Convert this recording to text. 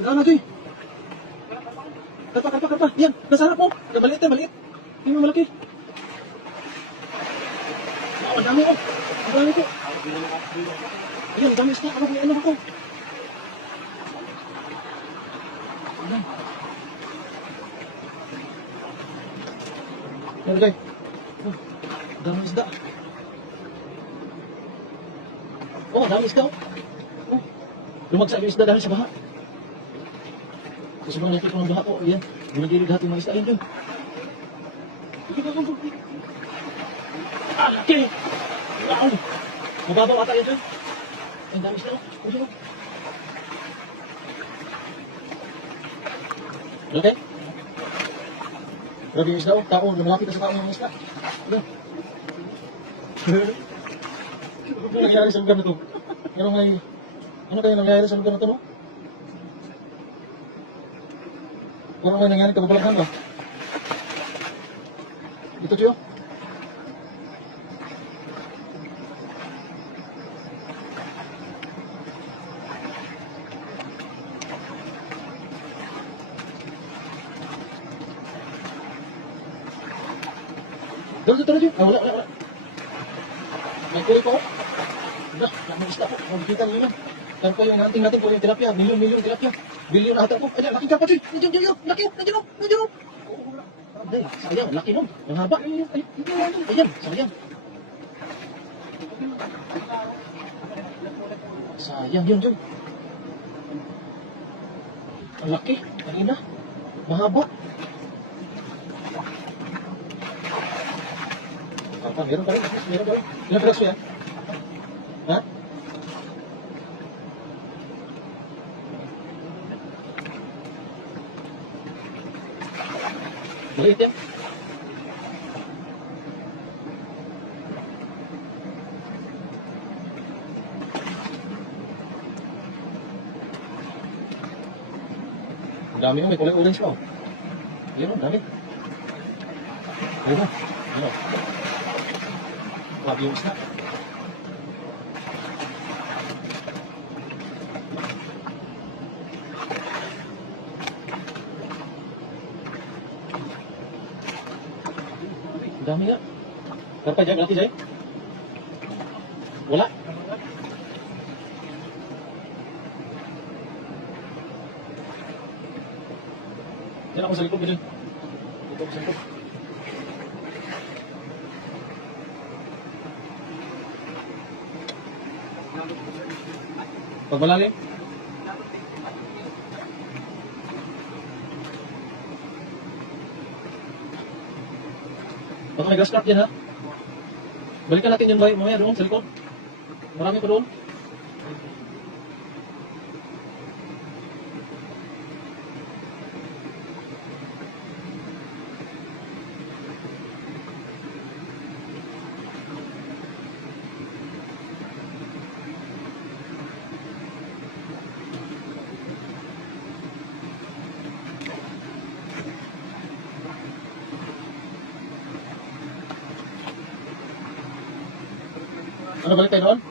Wala na, Joy. Karpa. Yan, nasa harap mo. Maliit eh, maliit. Hindi mo malaki. Ang dami ko. Ang dami ko. Ayan, dami isda. Ano, may ano ako. Ayan. Ayan, Joy. Oh, dami isda. Oh, dami isda. Oh, lumagsak yung isda dahil sa baha. Sa sobrang laki ko ng baha ko, ayan. Ginagilid lahat yung mga isda. Ayan, Joy. Ah, laki! Wow! Mababaw ata yan, Joy. Ang dami isda, oh. Ayan, oh. Okay? Grabe yung isda, oh. Tao, lumalapit na sa tao ng isda. Ayan. Ano nangyayari sa lugar na to? Ano kaya nangyayari sa lugar na to, no? Parang may nangyayari kababalaghan ba? Ito, Tiyo. Dito, Tiyo. Ah, wala. May kulit po. Wala, may isda po. Magkita nyo yun. Yan po yung hunting natin po yung tilapia. Milyon tilapia. Bilyon na ata po. Ayan, laki ka pa, Tiyo. Nandiyan, laki. Nandiyan. Ay, sayang, laki nun. Ang haba. Ayan, sayang. Sayang yun, Joy. Ang laki. Kanina. Mahaba. Apa, meron pa rin. Ilang piraso yan? Ha? Maliit yan. Ang dami mo, may kulay orange pa. Ayan o, dami. Ayan o. Grabe yung isda. Ang dami nga. Karpa dyan, laki dyan. Wala. Diyan ako sa likod, dyan. Dito ako sa likod. Pag malalim. Baka may grass crop dyan, ha? Balikan natin yung bahay mamaya doon sa likod. Marami pa doon. Ano, balik tayo doon?